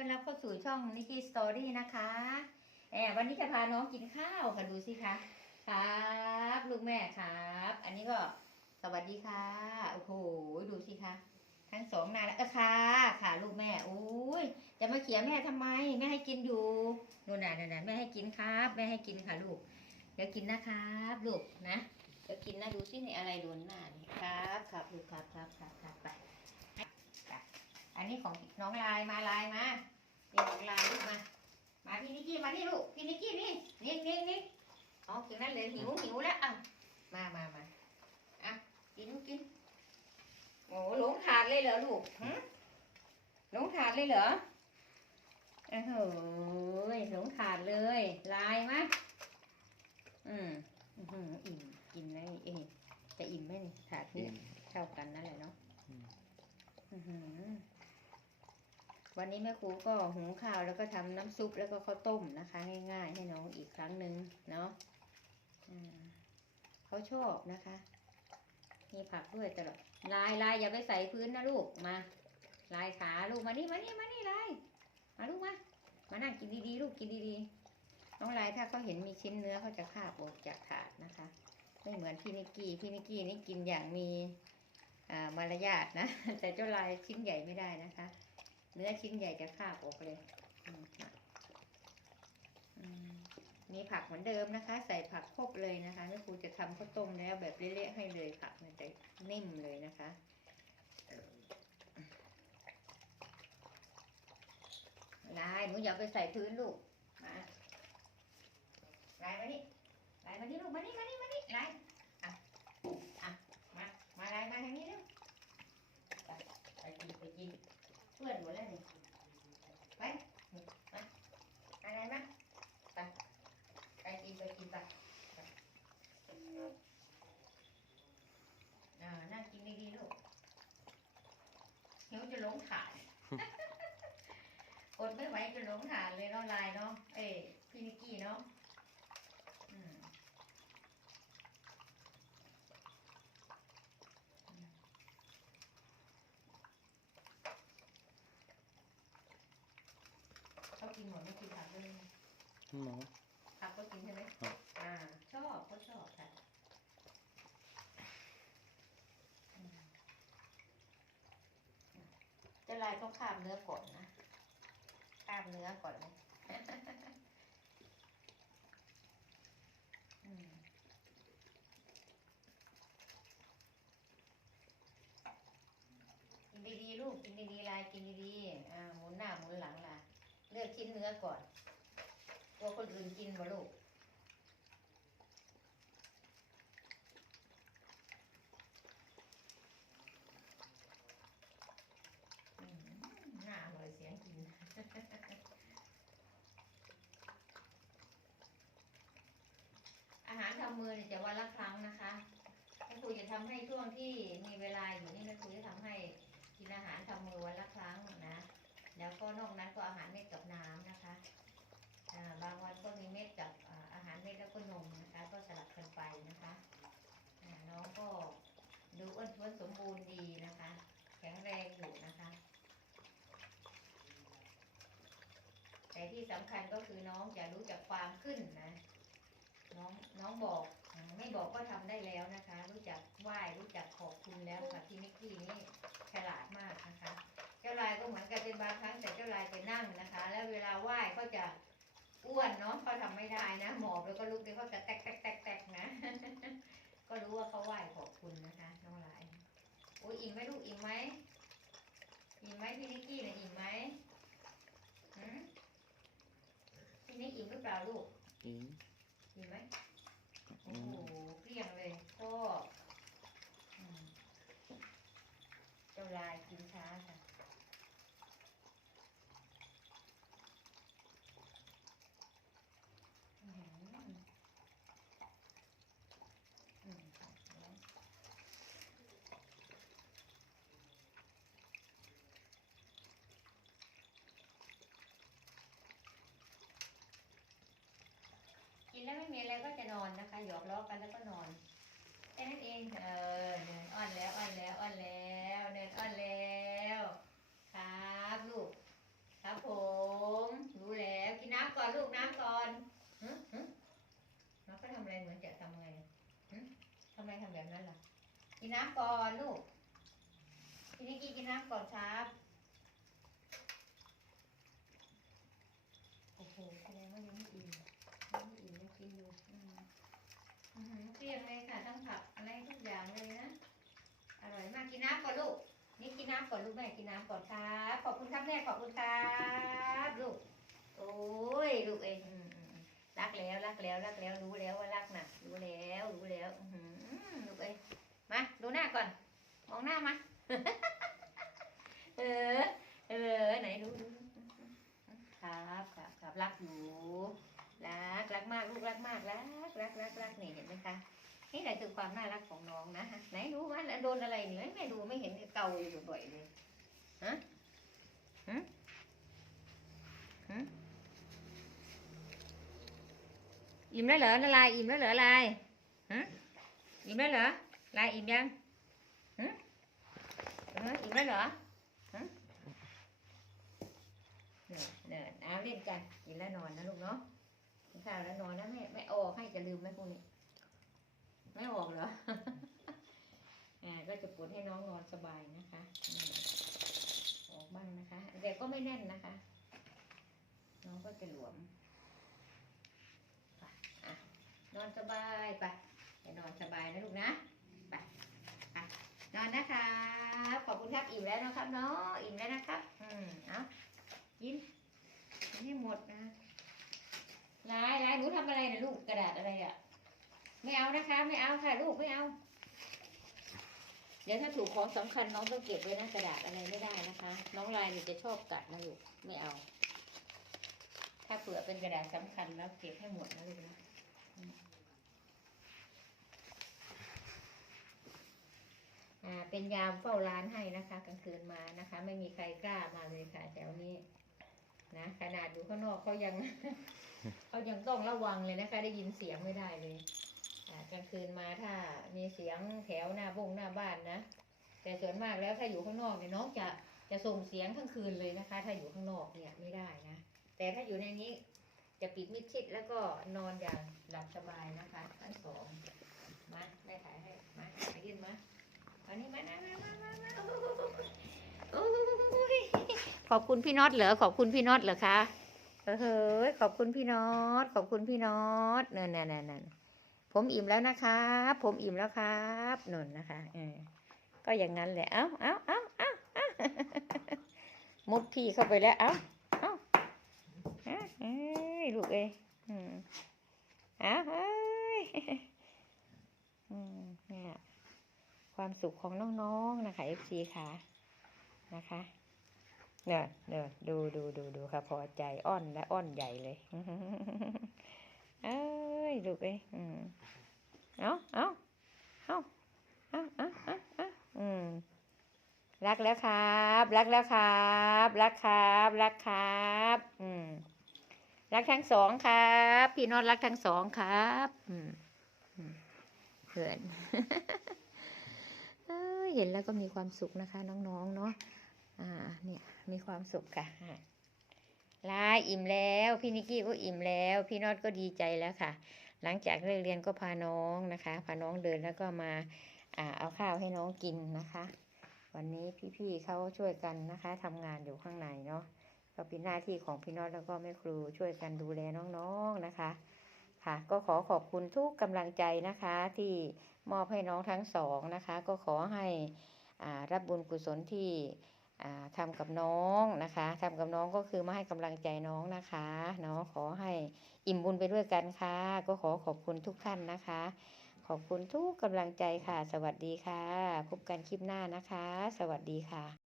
ต้อนรับเข้าสู่ช่องนิกกี้สตอรี่นะคะแอบวันนี้จะพาน้องกินข้าวค่ะดูสิคะครับลูกแม่ครับ อันนี้ก็สวัสดีค่ะโอ้โหดูสิคะทั้งสองนายแล้วเออค่ะค่ะ ลูกแม่โอ้ยจะมาเขียแม่ทำไมแม่ให้กินอยู่นู่นน่ะนั่นน่ะแม่ให้กินครับ แม่ให้กินค่ะลูกเดี๋ยวกินนะครับลูกนะเดี๋ยวกินนะดูสิในอะไรโดนหน้านี่ครับครับลูกครับครับครับครับไป อันนี้ของน้องลายมาลายมานี่น้องลายลูกมา มาพี่นิกกี้มานี่ลูกพี่นิกกี้นี่นี่นี่นี่อ๋อถึงนั้นเลยหิวหิวแล้วอะมามามาอะกินกินโอ้หลงถาดเลยเหรอลูกฮะหลงถาดเลยเหรอโอ้โหหลงถาดเลย ลายมาอืมอื้อหืออิ่มกินแล้เอ๊ะจะอิ่มไหมนี่ถาดนี้เท่ากันนั่นแหละเนาะ อืม อื้อหือ วันนี้แม่ครูก็หุงข้าวแล้วก็ทำน้ำซุปแล้วก็ข้าวต้มนะคะ ง่ายๆ ให้น้องอีกครั้งหนึ่งเนาะเขาชอบนะคะ มีผักด้วยตลอดลายลายอย่าไปใส่พื้นนะลูกมา ลายขาลูกมานี่มานี่มานี่ลายมาลูกมามานั่งกินดีๆ ลูกกินดีๆน้องลายถ้าเขาเห็นมีชิ้นเนื้อเขาจะคาบออกจากถาดนะคะ ไม่เหมือนพี่นิกกี้พี่นิกกี้นี่กินอย่างมีอ่ามารยาทนะ แต่เจ้าลายชิ้นใหญ่ไม่ได้นะคะ เนื้อชิ้นใหญ่จะคาบออกเลยมีผักเหมือนเดิมนะคะ ใส่ผักครบเลยนะคะแม่ครูจะทำข้าวต้มแล้วแบบเละๆให้เลยผักมันจะนิ่มเลยนะคะลายหนูอย่าไปใส่พื้นลูกมาลายมานี่ลายมานี่ลูกมานี่มานี่มานี่ลายอะอะมามาลายมาทางนี้เร็วไปไปกินไปกิน เพื่อนหมดแล้วนี่ไปนี่มาอะไรมาไปไปกินไปกินไปไปอ่านั่งกินดีๆลูกเดี๋ยวจะหลงฐานอดไม่ไหวจะหลงฐานเลยเนาะลายเนาะเอ้ยพี่นิกกี้เนาะอืมเขา กินหมดไม่กินผักด้วยหมอ ผักก็กินใช่ไหมครับ อ่า ชอบก็ชอบค่ะอืมเจะลายต้องคาบเนื้อก่อนนะคาบเนื้อก่อนเลย อืมกินดีๆลูกกินดีๆลายกินดีๆอ่าหมุนหน้าหมุนหลังล่ะ เลือกชิ้นเนื้อก่อนตัวคนอื่นกินบ่ลูกอืมน่าอร่อยเสียงกิน อาหารทำมือเนี่ยจะวันละครั้งนะคะแม่ครูจะทำให้ช่วงที่มีเวลาอยู่นี่แม่ครูจะทำให้กินอาหารทำมือวันละครั้งนะ แล้วก็นอกนั้นก็อาหารเม็ดกับน้ำนะคะบางวันก็มีเม็ดกับอาหารเม็ดแล้วก็นมนะคะ ก็สลับกันไปนะคะน้องก็ดูอ้วนท้วนสมบูรณ์ดีนะคะ แข็งแรงอยู่นะคะ แต่ที่สำคัญก็คือน้องจะรู้จักความขึ้นนะ น้องน้องบอกไม่บอกก็ทำได้แล้วนะคะ รู้จักไหว้รู้จักขอบคุณแล้วค่ะพี่นิกกี้นี่ฉลาดมากนะคะ จ้าลายก็เหมือนกันเป็นบางครั้งแต่เจ้าลายจะนั่งนะคะ แล้วเวลาไหว้ก็จะอ้วนเนาะเขาทำไม่ได้นะหมอบแล้วก็ลุกเดี๋ยวเขาจะแตกแตกแตกแตกนะ ก็รู้ว่าเขาไหว้ขอบคุณนะคะน้องลายโอ้ยอิ่มไหมลูกอิ่มไหมอิ่มไหมพี่นิกกี้เนี่ยอิ่มไหมหืมพี่นิกอิ่มหรือเปล่าลูกอิงอิ่มไหมอืโอ้มโหเกลี้ยงเลยชอบอืมเจ้าลายกินช้าค่ะ หยอกล้อกันแล้วก็นอนแค่นั้นเองเออเดินอ่อนแล้วอ่อนแล้วอ่อนแล้วเดินอ่อนแล้ว ครับลูก ครับผมรู้แล้วกินน้ำก่อนลูกน้ำก่อนฮึฮึน้องก็ทำอะไรเหมือนจะทำไงฮึทำไมทำแบบนั้นล่ะ กินน้ำก่อนลูกทีนี้กินกินน้ำก่อนครับโอ้โหแสดงว่ายัง เกลี้ยงเลยค่ะทั้งผักอะไรทุกอย่างเลยนะ อร่อยมากกินน้ำก่อนลูก นี่กินน้ำก่อนลูกแม่กินน้ำก่อนครับขอบคุณครับแม่ขอบคุณครับลูก โอ้ยลูกเองรักแล้วรักแล้วรักแล้วรู้แล้วว่ารักนะรู้แล้วรู้แล้วอื้อหือลูกเอ้ยมาดูหน้าก่อน มองหน้ามา เออ เออไหนดูดูดูครับครับครับรักอยู่รักรักมากลูกรักมากรักรักรักรักนี่เห็นไหมคะนี่แหละคือความน่ารักของน้องนะฮะไหนดูว่าโดน อะไรเนี่ไม่ดูไม่เห็นเกาอยู่บ่อยเลยฮะฮะฮะอิ่มแล้วเหรอละลายอิ่มแล้วเหรอลายฮะอิ่มแล้วเหรอลายอิ่มยังฮะฮะอิ่มแล้วเหรอเนินเนินเอาเล่นกันกินแล้วนอนนะลูกเนาะข้าวแล้วนอนนะแม่ไม่ออกให้จะลืมไหมพวกนี้ไม่ออกเหรอ อ่าก็จะปวดให้น้องนอนสบายนะคะออกบ้างนะคะแต่ก็ไม่แน่นนะคะ น้องก็จะหลวมไปอะนอนสบายไปไปนอนสบายนะลูกนะไปไปนอนนะคะขอบคุณครับอิ่มแล้วนะครับเนาะอิ่มแล้วนะครับอืมเอากินกินให้หมดนะลายลายหนูทำอะไรนะลูกกระดาษอะไรอะ่ะไม่เอานะคะ ไม่เอาค่ะ ลูกไม่เอา ดี๋ยวถ้าถูกของสำคัญน้องต้องเก็บไว้นะกระดาษอะไรไม่ได้นะคะ น้องลายนี่จะชอบกัดนะลูกไม่เอา ถ้าเผื่อเป็นกระดาษสำคัญแล้วเก็บให้หมดนะลูกนะอืมอ่าเป็นยามเฝ้าร้านให้นะคะกลางคืนมานะคะ ไม่มีใครกล้ามาเลยค่ะแถวนี้นะขนาดอยู่ข้างนอกเขายังเขายังต้องระวังเลยนะคะ ได้ยินเสียงไม่ได้เลย กลางคืนมาถ้ามีเสียงแถวหน้าบงหน้าบ้านนะ แต่ส่วนมากแล้วถ้าอยู่ข้างนอกเนี่ยน้องจะจะส่งเสียงทั้งคืนเลยนะคะ ถ้าอยู่ข้างนอกเนี่ยไม่ได้นะ แต่ถ้าอยู่ในนี้จะปิดมิดชิดแล้วก็นอนอย่างหลับสบายนะคะทั้งสองมาแม่ถ่ายให้มาไปยืนมาวันนี้มานะมามามามาขอบคุณพี่น็อตเหรอขอบคุณพี่น็อตเหรอคะเฮ้ยขอบคุณพี่น็อตขอบคุณพี่น็อตเนั่นนั่นนั่น ผมอิ่มแล้วนะครับ ผมอิ่มแล้วครับนนนะคะเออก็อย่างนั้นแหละ เอ้าเอ้าเอ้าเอ้าเอ้ามุดพี่เข้าไปแล้ว เอ้าเอ้าเอ้าเอ้ยลูกเอ้ยอืมเอ้าเอ้ยอืมเนี่ยความสุขของน้องๆนะคะ FC ค่ะนะคะเนี่ยเนี่ยดูดูดูดูค่ะพอใจอ้อนและอ้อนใหญ่เลย เอ้ยลูกเอ้ยอืมเอาเอาเอาเอาเอาเอาเอาอืมรักแล้วครับ รักแล้วครับ รักครับ รักครับ อืมรักทั้งสองครับ พี่นอตรักทั้งสองครับอืมอืมเพื่อนเห็นแล้วก็มีความสุขนะคะ น้องๆเนาะอ่า เนี่ย มีความสุขค่ะ ลาอิ่มแล้ว พี่นิกกี้ก็อิ่มแล้ว พี่นอตก็ดีใจแล้วค่ะ หลังจากเลิกเรียนก็พาน้องนะคะ พาน้องเดินแล้วก็มาอ่าเอาข้าวให้น้องกินนะคะ วันนี้พี่ๆเขาช่วยกันนะคะทำงานอยู่ข้างในเนาะก็เป็นหน้าที่ของพี่นอตแล้วก็แม่ครูช่วยกันดูแลน้องๆนะคะ ค่ะ ก็ขอขอบคุณทุกกำลังใจนะคะ ที่มอบให้น้องทั้งสองนะคะ ก็ขอให้อ่ารับบุญกุศลที่ ทำกับน้องนะคะทำกับน้องก็คือมาให้กำลังใจน้องนะคะเนาะขอให้อิ่มบุญไปด้วยกันค่ะ ก็ขอขอบคุณทุกท่านนะคะ ขอบคุณทุกกำลังใจค่ะ สวัสดีค่ะ พบกันคลิปหน้านะคะ สวัสดีค่ะ